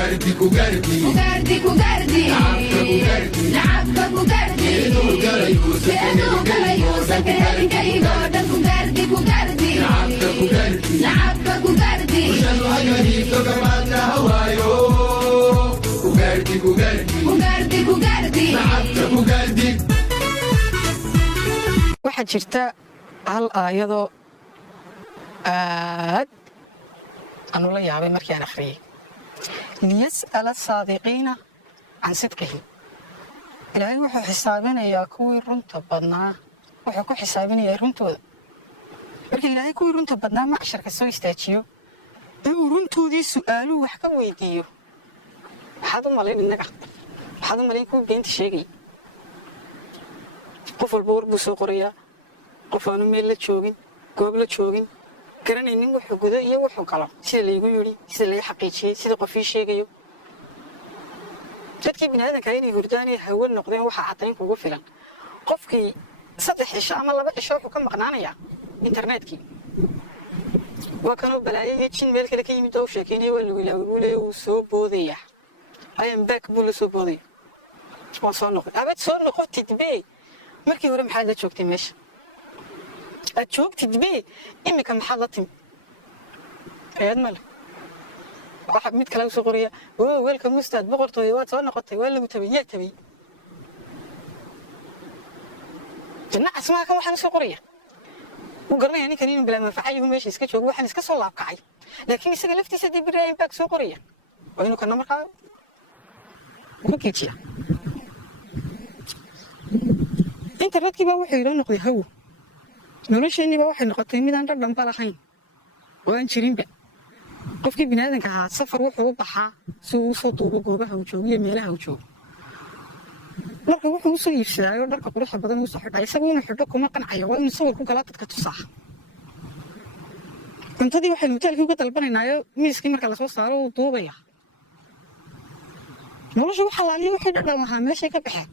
كوكاردي كوكاردي كوكاردي كوكاردي لعبك كوكاردي يوسف كهرين كايدودا كوكاردي كوكاردي لعبك كوكاردي وشلو هجريتو كمانا هوايو كوكاردي كوكاردي كوكاردي كوكاردي لعبك كوكاردي waxaa jirta hal aayadoo aad aan ula yaabay markii aan akhriyey liyas'ala saadiqiina can sidqihim ilaahay wuxuu xisaabinayaa kuwii runta badnaa wuxuu ku xisaabinayaa runtooda marka ilaahay kuwii runta badnaa macsharka soo istaajiyo inuu runtoodii su'aaluhu wax ka weydiiyo maxaad u malayn innaga maxaad u malayn kuwa beenta sheegay qof walba war buu soo qorayaa qof aanu meel la joogin goob la joogin garanaynin wuxuu gudo iyo wuxuu galo sida laygu yidhi sida laga xaqiijiyey sida qof ii sheegayo dadkii biniaadanka inay hurdaan iyo hawo noqdeen waxaa caddayn kugu filan qofkii 3 cisho ama 2 cisho wuxuu ka maqnaanayaa internetkii waa kanoo balaayo iyo jin meel kale ka yimid oo sheekeynaya waa lagu ilaaway buu leeyahay wuu soo boodayaa ayaan back buu la soo boodaya waan soo noqday abad soo noqotid bee markii hore maxaad la joogtay meesha aad joogtid bee imika maxaad la timi eed male waxa mid kale soo qoraya oo weelka mustaad boqortooyo waad soo noqotay waa lagu tabay yaa tabay janna asmaa ka waxaan soo qoraya uu garanaya ninkan inuu bilaa manfacayo meesha iska joogo waxaan iska soo laabkacay laakiin isaga laftiisa dib birayn baak soo qoraya waa inuu kana markaa ku kiiciya internetkii baa wuxuu inoo noqday hawo nolosheenii baa waxay noqotay midaan dhadhanba lahayn oo aan jirinba qofkii biniaadanka ahaa safar wuxuu u baxaa si uu usoo duubo goobaha uu joogo iyo meelaha uu joogo marka wuxuu usoo iibsadaayo dharka quruxda badan uu soo xidhaa isagu inuu xidho kuma qancayo waa inuu sawir ku galaa dadka tusaa cuntadii waxaynu hoteelkii uga dalbanaynaayo miiskii marka lasoo saaro uu duubaya nolosha waxa laaliya waxay dhadhan lahaa meeshay ka baxeen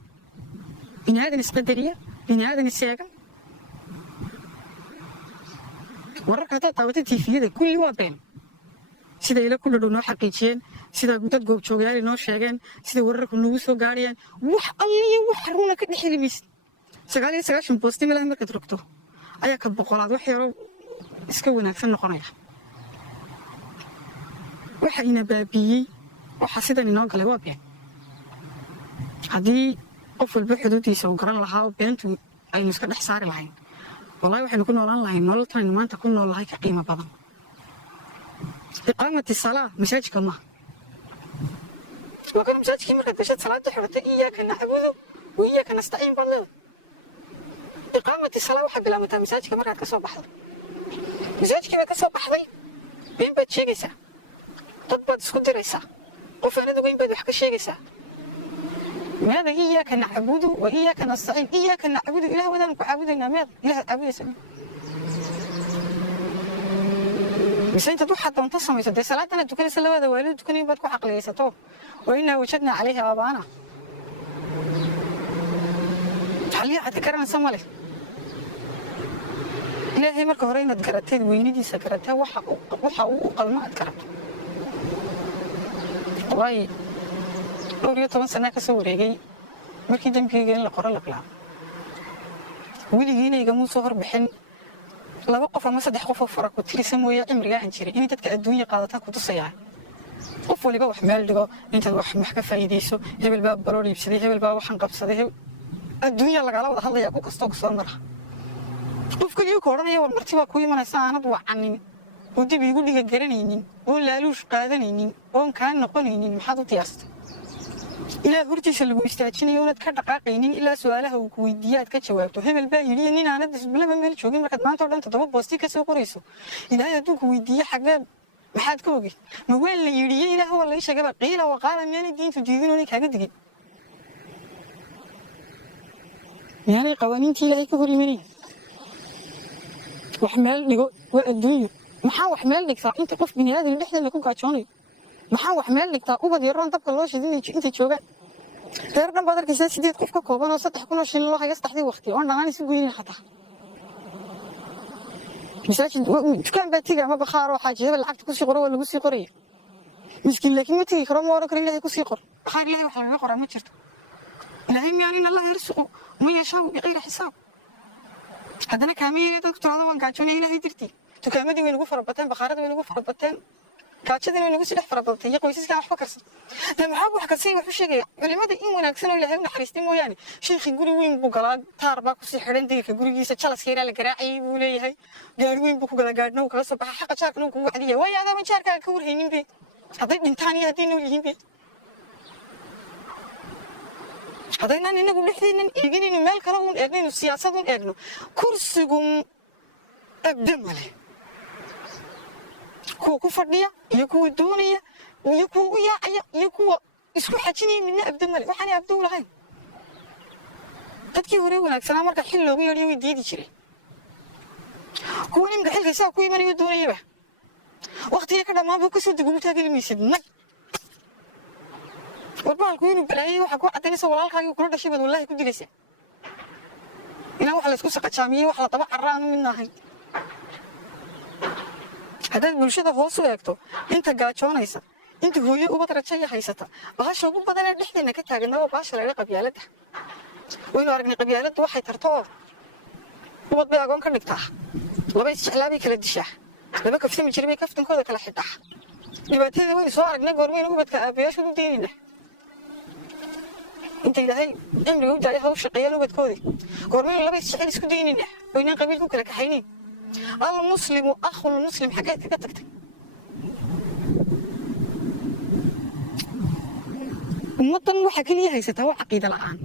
biniaadan isqadariya biniaadan iseegan wararka haddaad daawata tiifiyada kulli waa been sida ila ku dhadhow noo xaqiijiyeen sida dad goobjoogayaal noo sheegeen sida wararku nagu soo gaarayaan wax alliya wax runa ka dhexeli maysid 99 boosti meel markaad rogto ayaa ka boqolaad wax yaro iska wanaagsan noqonaya waxa ina baabiyey waxa sidan inoo galay waa been haddii qof walba xuduudiisa uu garan lahaa oo beentu aynu iska dhex saari lahayn wallahi waxaynu ku noolaan lahayn nololtan maanta ku nool lahay ka qiimo badan iqaamati salaa masaajidka ma وكانوا مساجكي مرة بشت صلاة حرتي إياك نعبد وإياك نستعين بالله إقامة الصلاة وحب لا متى مساجك مرة كسب بحض مساجك ما كسب بحضي بين بد شيء جسا تطبط سكدر جسا وفانا دو بين بد وحكي شيء جسا ماذا إياك نعبد وإياك نستعين إياك نعبد إله وذا نعبدنا ماذا إله أبي سمي بس أنت تروح حتى منتصم يصدق صلاة أنا تكلم سلوا هذا والد تكلم بدكوا عقلية ستو وإنا وجدنا عليها أبانا حليا حتكرر نسمله لا هي مركه هرينا ذكرتين وينيدي سكرتها وحا وقل ما ذكرت واي أوريو طبعا سنة كسوري مركي دمكي جين لقرا لقلا ولي جينا يجمعوا صهر بحن لا وقف ما صدق قف فرق وتري سموية عمري عن شيء إني تتك الدنيا قاعدتها كتصيع قف اللي بقى حمال لقى أنت بقى محكة فايديسو هبل الباب بروري بسدي هبل الباب وحنقب سدي الدنيا اللي قالوا هذا يأكل كستوك صنرها قف كل يوم كورنا يوم مرتبة كوي من الساعة نضوع عني ودي بيقول لي جرنيني ولا لوش قادنيني وان كان نقوليني محاضر تياست إلى هرتيش اللي بيستأجرني ولد كدقاقيني إلا سؤاله وكويديات كجوابته هم الباقي لي إني أنا ندرس بلا ما شو قيمة كمان تقول أنت تضرب بوستي كسوق رئيسه إذا يدوك كويدية حاجة ما حد كوجي ما هو اللي يريه إله هو اللي إيش جاب قيل وقال من الدين تجيبوني كذا دقيق يعني قوانين تيلا هيك كل مني وحمل لقوا والدنيا محاو حمل لك صار أنت قف بني هذا اللي إحنا نكون كاتشوني محاو حمل لك تا وبدي يرون طبق الله شديد أنت تشوفه ترى بدر كيسان سيدي قف كوبان وسطح كنا شيل الله يستح ذي وقتي وأنا غاني سويني حتى مساجد كان بتيجي ما بخار وحاجة هبل العقد كل شيء قروي ولا كل شيء قرية مسكين لكن ما تيجي كرام ورا كريم الله يكسي قر خير الله وحنا نقرأ ما شرط إلهي يعني إن الله يرزقه وما يشاء بغير حساب هذا أنا كاميرا دكتور هذا وان قاعد إلهي درتي تكامدي وين وقف ربطان بخارد وين وقف ربطان كاتشدين وين وقف سلاح ربطان يقوي سيس كان حفكرس لما حابوا حكسي وحش شيء ولماذا إيه وناكسنا إلهي ونحرستين مو يعني شيخ يقول وين بقلاد تارباك وسحرين ديك يقول يجي سجل سيرة لقراعي ولا هي قال وين بكو قلا قاعد نوك بس بحق شارك نوك وحدية ويا هذا من شارك كور هينين بي هذا من ثاني هذين وليين بي هذانا نقول لحين يجيني المال كلام إغنين والسياسة إغنو كرسيكم أبدم عليه كو كفردية يكو الدنيا ويكو يكو اسكو حاجيني من أبدم عليه وحني أبدو لهاي تذكي وري ولا كسر مرة حلو ويا ويدي شري كوني مقحل كيسا كوي من الدنيا به وقت هيك كذا ما بكسر تقول تاكل ميسد ما وrbal kuwii balay waxa ku cadeynaysa walaalkaaga kula dhashay bad wallahi ku dilaysa ina wax la isku saqajaamiyay wax la taba carraan minahay hada bulshada hoos u eegto inta gaajoonaysa inta hooyo uga darajay haysata baasha ugu badan ee dhexdeena ka taaganaa baasha la qabyaalada waynu aragnay qabyaalada waxay tarto ubad bay agoon ka dhigtaa laba isjeclaabay kala dishaa laba kaftan jiray kaftankooda kala xidhaa dhibaatada way soo aragnay goormayna ubadka aabayaashu u deynina انت الهي امري وجا عليها وشقيه لو بدكودي قرمين لبس شحال اسكو دينين وين قبيلكم كلا كحينين المسلم اخو المسلم حكايه كتكت ummadan waxa kaliya haysata waa aqoon la'aan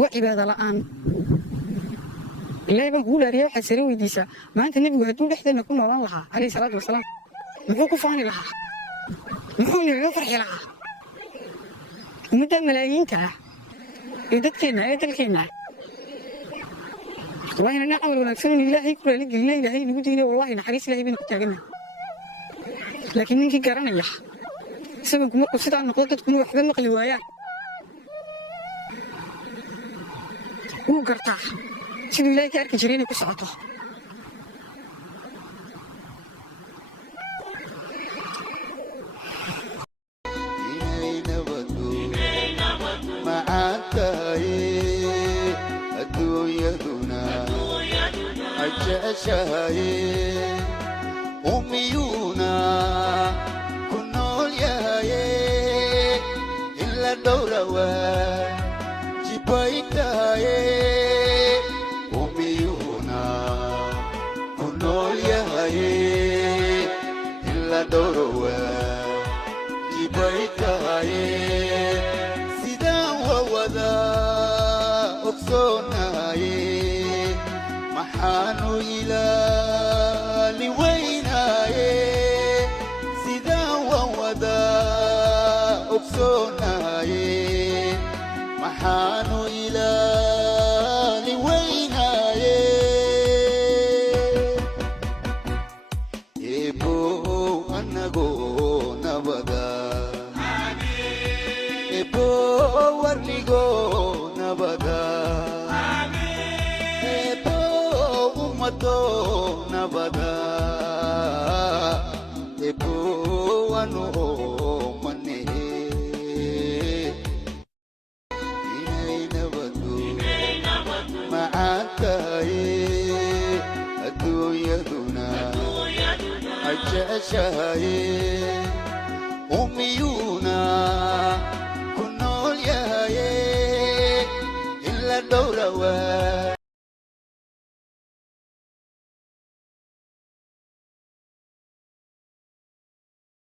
waa cibaado la'aan ilaahay baan ku leeyahay waxa sare weydiisa maanta nabigu haduu dhexdeena ku noolaan lahaa kaleey salaatu wasalaam muxuu ku faani lahaa muxuu inaga farxi lahaa مدة ملايين تاع يدكينا والله أنا نعمل ونكسر إلهي كل اللي قلنا إلهي نقول والله نحريس إلهي بنقتاعنا لكن منك قرنا يح سببكم قصة عن نقطة تكونوا وحدة مقلي وياه هو قرطاح سيد إلهي كارك جرينا كسعته شاي أميونا كنول ياي إلا دوروا جبايتاي أميونا كنول ياي إلا دوروا جبايتاي سيدا وودا أكسوناي محانو إلى لويناي سيدا وودا أكسوناي محانو إلى لويناي إبو أنغو نبدا إبو ورلغو نبدا nabada ebu anu mane inay nabadu maataye aduyaduna ajashaye umiyuna kunol yaye illa dawrawa